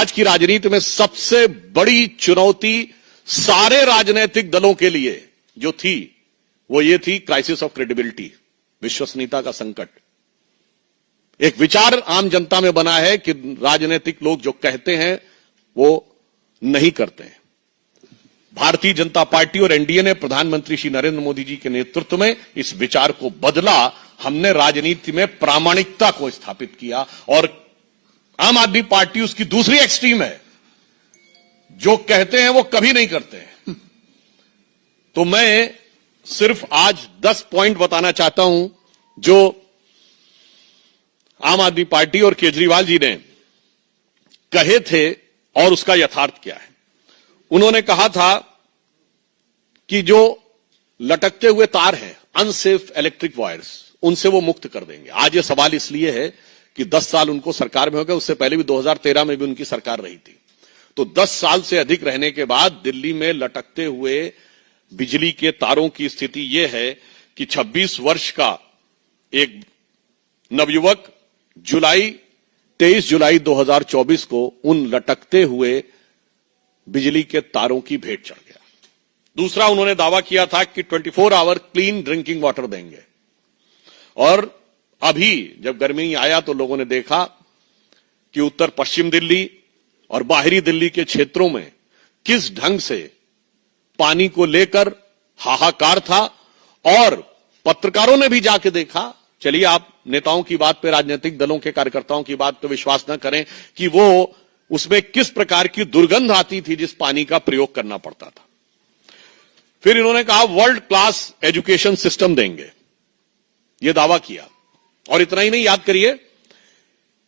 आज की राजनीति में सबसे बड़ी चुनौती सारे राजनीतिक दलों के लिए जो थी वो ये थी क्राइसिस ऑफ क्रेडिबिलिटी, विश्वसनीयता का संकट। एक विचार आम जनता में बना है कि राजनीतिक लोग जो कहते हैं वो नहीं करते हैं। भारतीय जनता पार्टी और एनडीए ने प्रधानमंत्री श्री नरेंद्र मोदी जी के नेतृत्व में इस विचार को बदला। हमने राजनीति में प्रामाणिकता को स्थापित किया और आम आदमी पार्टी उसकी दूसरी एक्सट्रीम है, जो कहते हैं वो कभी नहीं करते हैं। तो मैं सिर्फ आज 10 पॉइंट बताना चाहता हूं जो आम आदमी पार्टी और केजरीवाल जी ने कहे थे और उसका यथार्थ क्या है। उन्होंने कहा था कि जो लटकते हुए तार हैं, अनसेफ इलेक्ट्रिक वायर्स, उनसे वो मुक्त कर देंगे। आज ये सवाल इसलिए है कि 10 साल उनको सरकार में हो गए, उससे पहले भी 2013 में भी उनकी सरकार रही थी। तो 10 साल से अधिक रहने के बाद दिल्ली में लटकते हुए बिजली के तारों की स्थिति यह है कि 26 वर्ष का एक नवयुवक 23 जुलाई 2024 को उन लटकते हुए बिजली के तारों की भेंट चढ़ गया। दूसरा, उन्होंने दावा किया था कि 24 आवर क्लीन ड्रिंकिंग वाटर देंगे। और अभी जब गर्मी आया तो लोगों ने देखा कि उत्तर पश्चिम दिल्ली और बाहरी दिल्ली के क्षेत्रों में किस ढंग से पानी को लेकर हाहाकार था। और पत्रकारों ने भी जाके देखा। चलिए, आप नेताओं की बात पे, राजनीतिक दलों के कार्यकर्ताओं की बात पे विश्वास न करें कि वो उसमें किस प्रकार की दुर्गंध आती थी जिस पानी का प्रयोग करना पड़ता था। फिर इन्होंने कहा वर्ल्ड क्लास एजुकेशन सिस्टम देंगे, यह दावा किया। और इतना ही नहीं, याद करिए,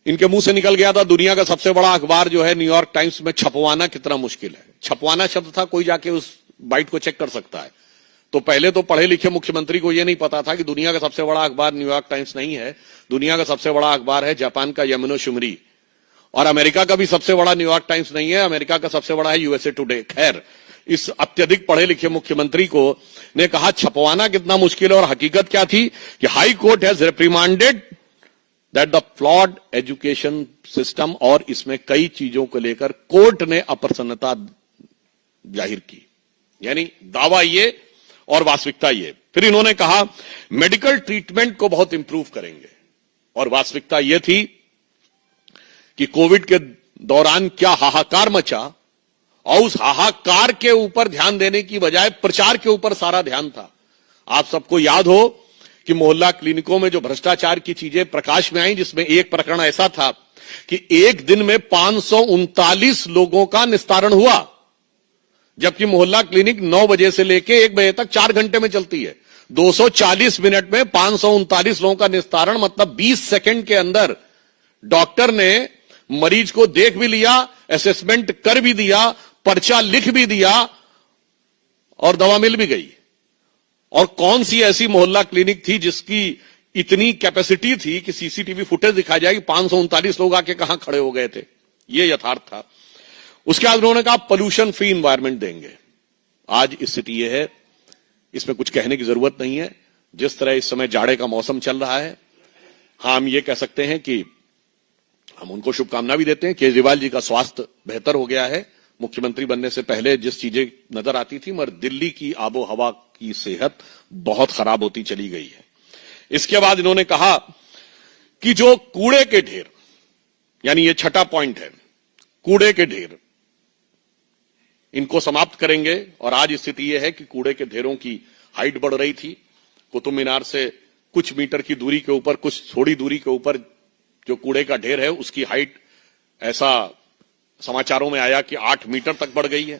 इनके मुंह से निकल गया था दुनिया का सबसे बड़ा अखबार जो है न्यूयॉर्क टाइम्स में छपवाना कितना मुश्किल है। छपवाना शब्द था, कोई जाके उस बाइट को चेक कर सकता है। तो पहले तो पढ़े लिखे मुख्यमंत्री को यह नहीं पता था कि दुनिया का सबसे बड़ा अखबार न्यूयॉर्क टाइम्स नहीं है, दुनिया का सबसे बड़ा अखबार है जापान का यामिनो शिमरी। और अमेरिका का भी सबसे बड़ा न्यूयॉर्क टाइम्स नहीं है, अमेरिका का सबसे बड़ा है यूएसए टुडे। खैर, इस अत्यधिक पढ़े लिखे मुख्यमंत्री को ने कहा छपवाना कितना मुश्किल है। और हकीकत क्या थी कि high court has reprimanded that the flawed education system, और इसमें कई चीजों को लेकर कोर्ट ने अप्रसन्नता जाहिर की। यानी दावा ये और वास्तविकता ये। फिर इन्होंने कहा मेडिकल ट्रीटमेंट को बहुत इंप्रूव करेंगे, और वास्तविकता यह थी कि कोविड के दौरान क्या हाहाकार मचा, और उस हाहाकार के ऊपर ध्यान देने की बजाय प्रचार के ऊपर सारा ध्यान था। आप सबको याद हो कि मोहल्ला क्लिनिकों में जो भ्रष्टाचार की चीजें प्रकाश में आई, जिसमें एक प्रकरण ऐसा था कि एक दिन में 539 लोगों का निस्तारण हुआ, जबकि मोहल्ला क्लिनिक 9 बजे से लेके 1 बजे तक 4 घंटे में चलती है। 240 मिनट में 539 लोगों का निस्तारण, मतलब 20 सेकंड के अंदर डॉक्टर ने मरीज को देख भी लिया, असेसमेंट कर भी दिया, पर्चा लिख भी दिया और दवा मिल भी गई। और कौन सी ऐसी मोहल्ला क्लिनिक थी जिसकी इतनी कैपेसिटी थी कि सीसीटीवी फुटेज दिखाई जाएगी 539 लोग आके कहां खड़े हो गए थे। यह यथार्थ था। उसके बाद उन्होंने कहा पोल्यूशन फ्री एनवायरनमेंट देंगे। आज स्थिति यह है, इसमें कुछ कहने की जरूरत नहीं है। जिस तरह इस समय जाड़े का मौसम चल रहा है, हाँ, हम ये कह सकते हैं कि हम उनको शुभकामना भी देते हैं। केजरीवाल जी का स्वास्थ्य बेहतर हो गया है। मुख्यमंत्री बनने से पहले जिस चीजें नजर आती थी, मगर दिल्ली की आबो हवा की सेहत बहुत खराब होती चली गई है। इसके बाद इन्होंने कहा कि जो कूड़े के ढेर, यानी ये छठा पॉइंट है, कूड़े के ढेर, इनको समाप्त करेंगे। और आज स्थिति यह है कि कूड़े के ढेरों की हाइट बढ़ रही थी। कुतुब मीनार से कुछ मीटर की दूरी के ऊपर, कुछ थोड़ी दूरी के ऊपर जो कूड़े का ढेर है, उसकी हाइट ऐसा समाचारों में आया कि 8 मीटर तक बढ़ गई है।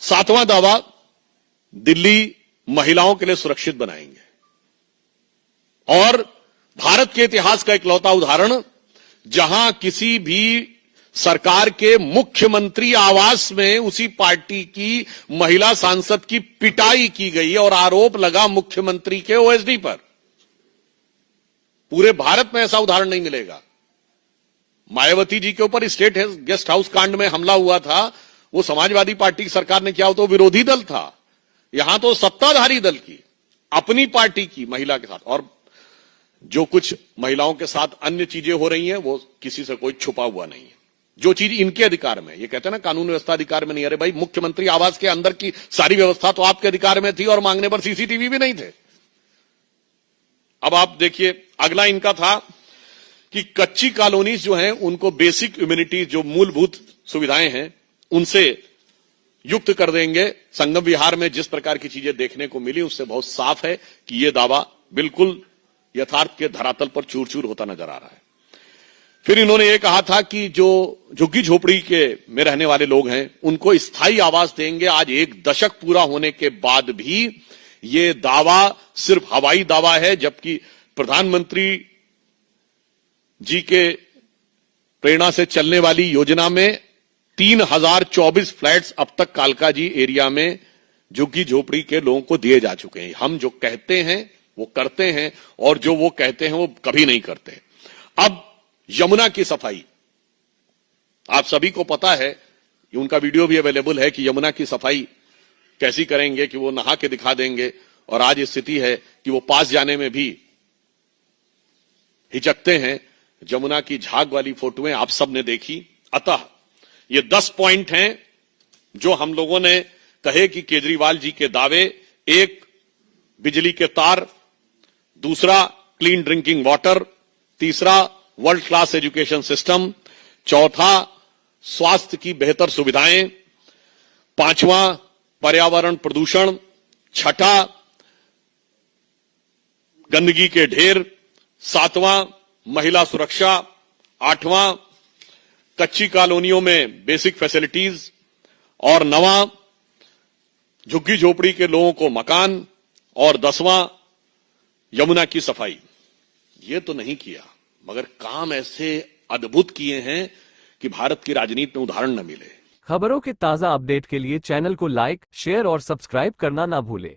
7वां दावा, दिल्ली महिलाओं के लिए सुरक्षित बनाएंगे। और भारत के इतिहास का इकलौता उदाहरण, जहां किसी भी सरकार के मुख्यमंत्री आवास में उसी पार्टी की महिला सांसद की पिटाई की गई और आरोप लगा मुख्यमंत्री के ओएसडी पर। पूरे भारत में ऐसा उदाहरण नहीं मिलेगा। मायावती जी के ऊपर स्टेट गेस्ट हाउस कांड में हमला हुआ था, वो समाजवादी पार्टी की सरकार ने किया, हो तो विरोधी दल था। यहां तो सत्ताधारी दल की, अपनी पार्टी की महिला के साथ। और जो कुछ महिलाओं के साथ अन्य चीजें हो रही हैं वो किसी से कोई छुपा हुआ नहीं है। जो चीज इनके अधिकार में, ये कहते हैं ना कानून व्यवस्था अधिकार में नहीं, अरे भाई मुख्यमंत्री आवास के अंदर की सारी व्यवस्था तो आपके अधिकार में थी और मांगने पर सीसीटीवी भी नहीं थे। अब आप देखिए अगला इनका था कि कच्ची कॉलोनीज जो हैं उनको बेसिक इम्यूनिटी, जो मूलभूत सुविधाएं हैं उनसे युक्त कर देंगे। संगम विहार में जिस प्रकार की चीजें देखने को मिली उससे बहुत साफ है कि यह दावा बिल्कुल यथार्थ के धरातल पर चूर चूर होता नजर आ रहा है। फिर इन्होंने ये कहा था कि जो झुग्गी झोपड़ी के में रहने वाले लोग हैं उनको स्थायी आवास देंगे। आज 1 दशक पूरा होने के बाद भी ये दावा सिर्फ हवाई दावा है, जबकि प्रधानमंत्री जी के प्रेरणा से चलने वाली योजना में 3024 फ्लैट्स अब तक कालकाजी एरिया में झुग्गी झोपड़ी के लोगों को दिए जा चुके हैं। हम जो कहते हैं वो करते हैं और जो वो कहते हैं वो कभी नहीं करते। अब यमुना की सफाई, आप सभी को पता है, उनका वीडियो भी अवेलेबल है कि यमुना की सफाई कैसी करेंगे कि वो नहा के दिखा देंगे। और आज स्थिति है कि वो पास जाने में भी हिचकते हैं। यमुना की झाग वाली फोटोएं आप सब ने देखी। अतः ये 10 पॉइंट हैं जो हम लोगों ने कहे कि केजरीवाल जी के दावे, 1 बिजली के तार, दूसरा क्लीन ड्रिंकिंग वाटर, तीसरा वर्ल्ड क्लास एजुकेशन सिस्टम, चौथा स्वास्थ्य की बेहतर सुविधाएं, 5वां पर्यावरण प्रदूषण, 6ठा गंदगी के ढेर, 7वां महिला सुरक्षा, 8वां कच्ची कॉलोनियों में बेसिक फैसिलिटीज और 9वां झुग्गी झोपड़ी के लोगों को मकान और 10वां यमुना की सफाई। ये तो नहीं किया, मगर काम ऐसे अद्भुत किए हैं कि भारत की राजनीति में उदाहरण न मिले। खबरों के ताजा अपडेट के लिए चैनल को लाइक, शेयर और सब्सक्राइब करना ना भूलें।